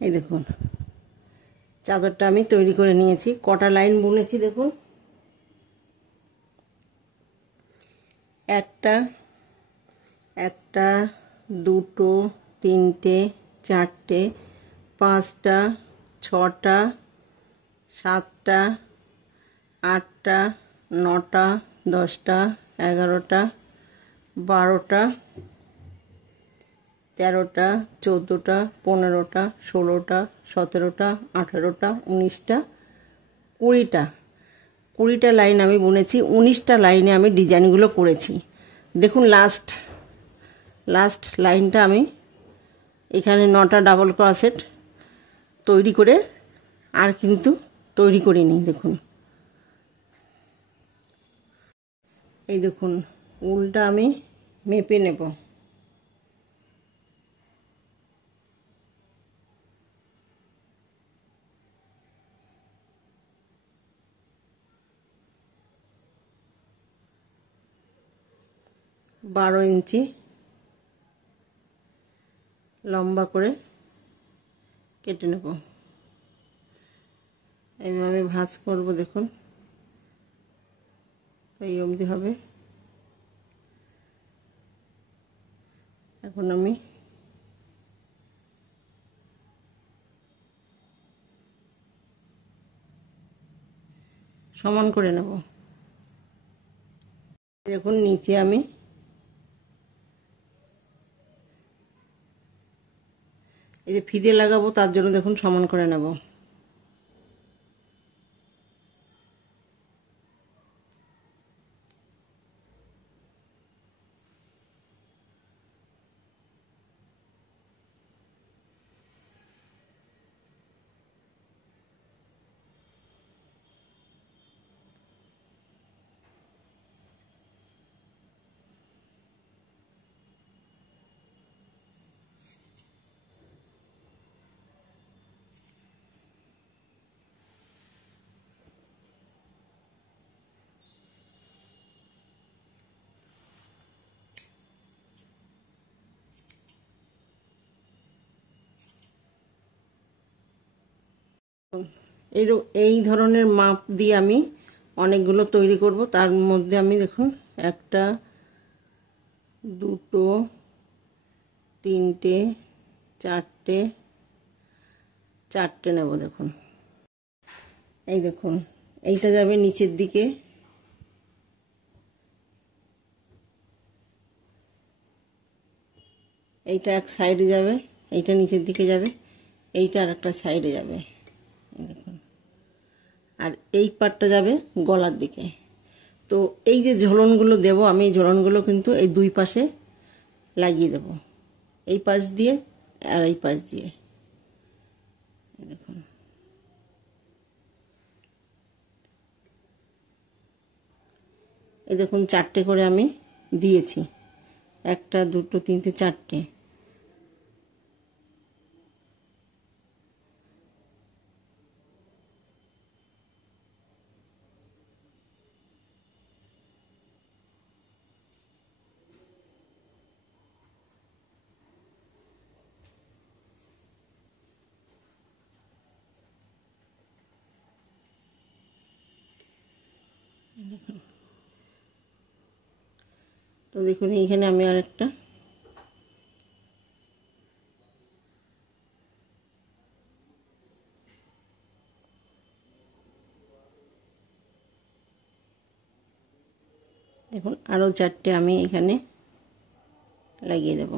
এই দেখুন চাদরটা আমি তৈরি করে নিয়েছি। কটা লাইন বুনেছি দেখুন, একটা একটা দুটো তিনটে চারটে পাঁচটা ছটা সাতটা আটটা নটা দশটা 11টা 12টা 13টা 14টা 15টা 16টা 17টা 18টা 19টা 20টা লাইন আমি বুনেছি। 19টা লাইনে আমি ডিজাইনগুলো করেছি। দেখুন লাস্ট লাইনটা আমি এখানে 9টা ডাবল ক্রোশেট তৈরি করে আর কিন্তু তৈরি করিনি। দেখুন এই দেখুন উলটা আমি মেপে নেব। বারো ইঞ্চি লম্বা করে কেটে নেব। এইভাবে ভাঁজ করব। দেখুন এই অবধি হবে। এখন আমি সমান করে নেব। দেখুন নিচে আমি এই যে ফিতে লাগাবো তার জন্য দেখুন সমান করে নেব। এই ধরনের মাপ দিয়ে আমি অনেকগুলো তৈরি করব। তার মধ্যে আমি দেখুন একটা দুটো তিনটে চারটে নেব। দেখুন এই দেখুন এইটা যাবে নিচের দিকে, এইটা এক সাইডে যাবে, এইটা নিচের দিকে যাবে, এইটা আর একটা সাইডে যাবে। দেখুন আর এই পাটটা যাবে গলার দিকে। তো এই যে ঝোলনগুলো দেব আমি, এই ঝোলনগুলো কিন্তু এই দুই পাশে লাগিয়ে দেব, এই পাশ দিয়ে আর এই পাশ দিয়ে। দেখুন এই দেখুন চারটে করে আমি দিয়েছি, একটা দুটো তিনটে চারটে। তো দেখুন এইখানে আমি আরেকটা দেখুন আরও চারটে আমি এখানে লাগিয়ে দেব।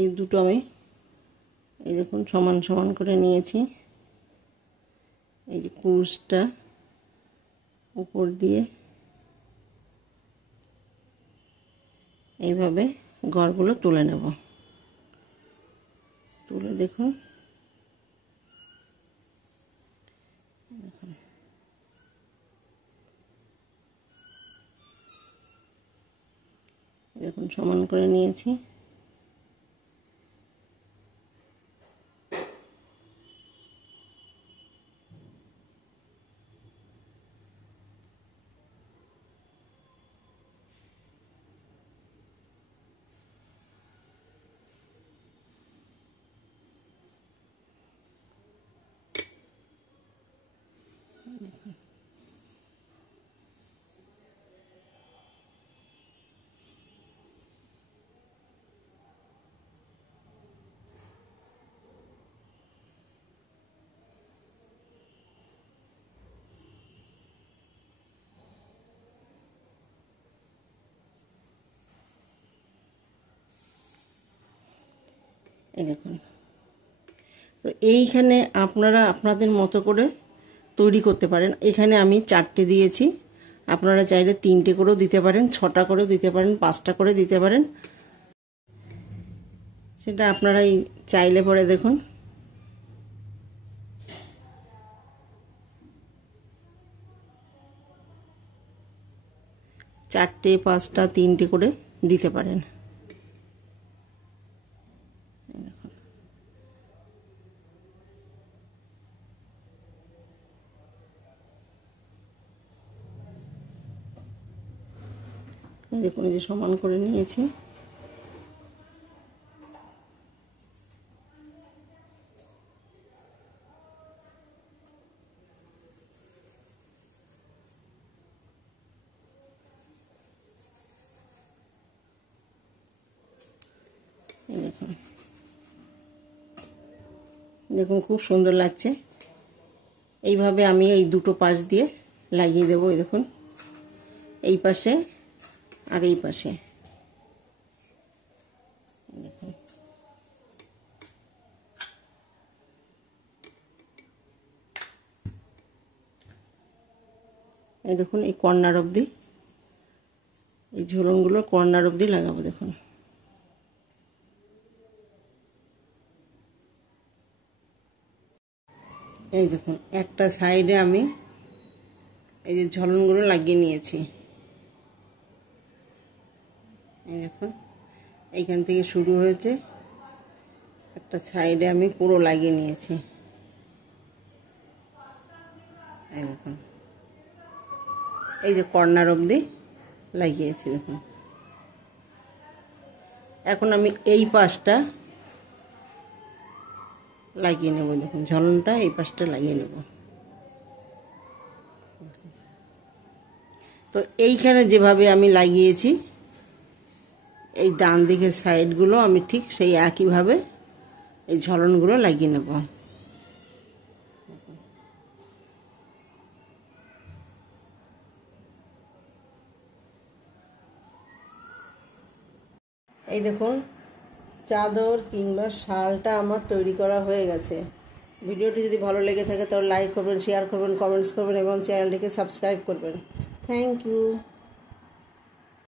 এই দুটো আমি এই দেখুন সমান সমান করে নিয়েছি। এই যে কুরুশটা উপর দিয়ে এইভাবে ঘরগুলো তুলে নেব। তুলে দেখুন দেখুন সমান করে নিয়েছি। এই দেখুন। তো এইখানে আপনারা আপনাদের মতো করে তৈরি করতে পারেন। এখানে আমি 4টে দিয়েছি, আপনারা চাইলে 3টে করেও দিতে পারেন, 6টা করেও দিতে পারেন, 5টা করে দিতে পারেন, সেটা আপনারাই চাইলে পরে। দেখুন চারটে, 5টা, 3টে করে দিতে পারেন। দেখুন এই যে সমান করে নিয়েছি। দেখুন দেখুন খুব সুন্দর লাগছে। এইভাবে আমি এই দুটো পাশ দিয়ে লাগিয়ে দেবো। এই দেখুন এই পাশে আর এই পাশে। দেখুন এই দেখুন এই কর্নার অবধি, এই ঝুলনগুলো কর্নার অবধি লাগাবো। দেখুন এই দেখুন একটা সাইডে আমি এই যে ঝুলনগুলো লাগিয়ে নিয়েছি। এই দেখুন এইখান থেকে শুরু হয়েছে, একটা সাইডে আমি পুরো লাগিয়ে নিয়েছি। এই দেখুন এই যে কর্নার অবধি লাগিয়েছি। দেখুন এখন আমি এই পাশটা লাগিয়ে নেব। দেখুন ঝুলনটা এই পাশটা লাগিয়ে নেব। তো এইখানে যেভাবে আমি লাগিয়েছি, এই ডান দিকের সাইডগুলো আমি ঠিক সেই একইভাবে এই ঝুলনগুলো লাগিয়ে নেব। এই দেখুন চাদর কিংবা শালটা আমার তৈরি করা হয়ে গেছে। ভিডিওটি যদি ভালো লেগে থাকে তাহলে লাইক করবেন, শেয়ার করবেন, কমেন্টস করবেন এবং চ্যানেলটিকে সাবস্ক্রাইব করবেন। Thank you.